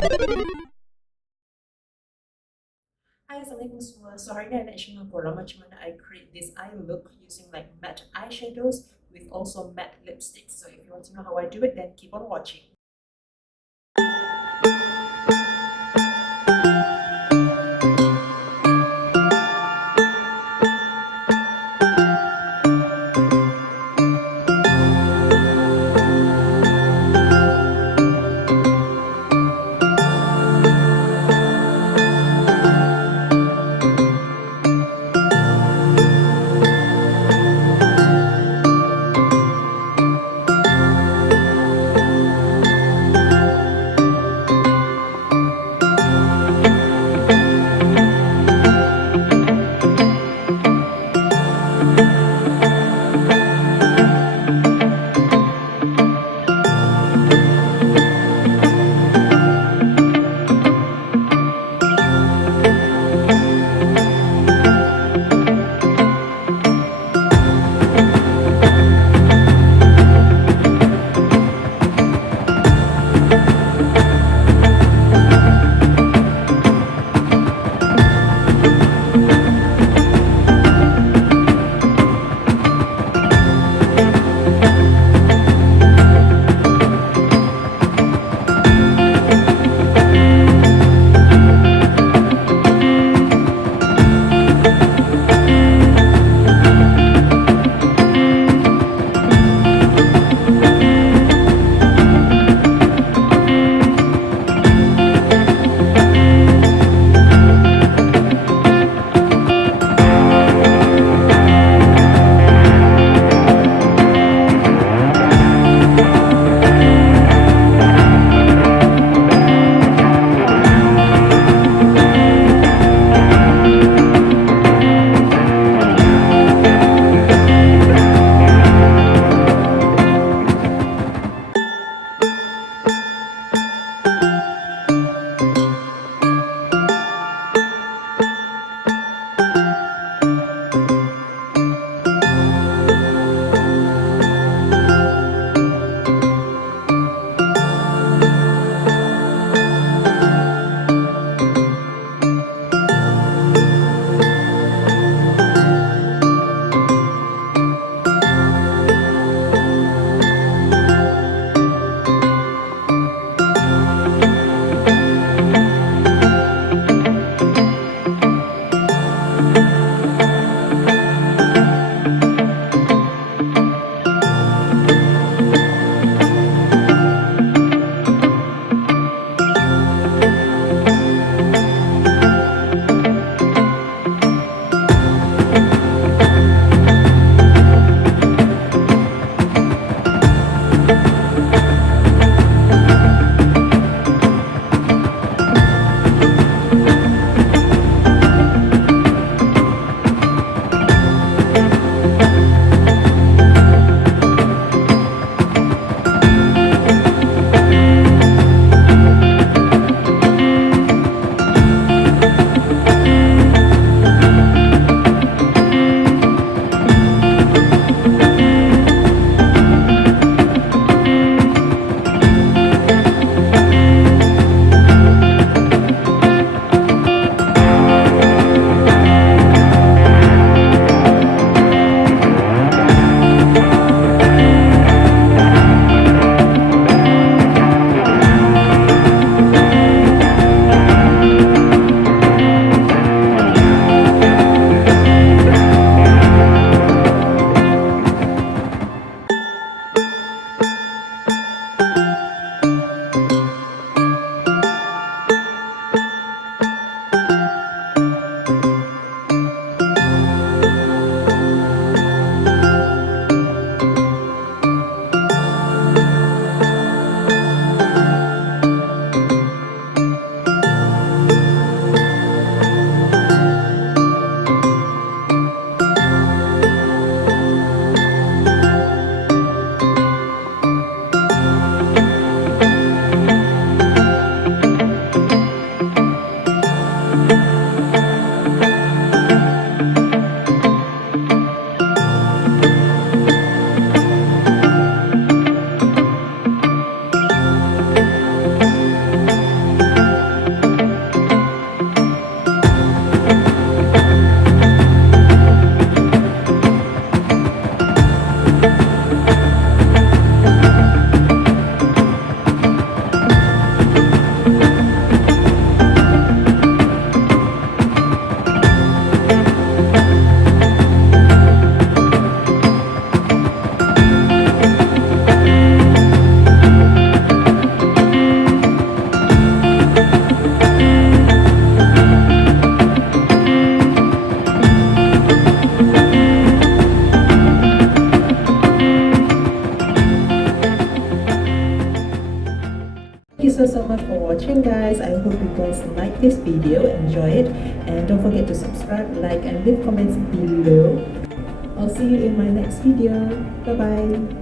Hi, Assalamualaikum semua. So hari ni I nak share dengan korang macam mana I create this eye look using like matte eyeshadows with also matte lipsticks. So if you want to know how I do it, then keep on watching. so much for watching, guys. I hope you guys like this video, enjoy it, and don't forget to subscribe, like, and leave comments below. I'll see you in my next video. Bye bye.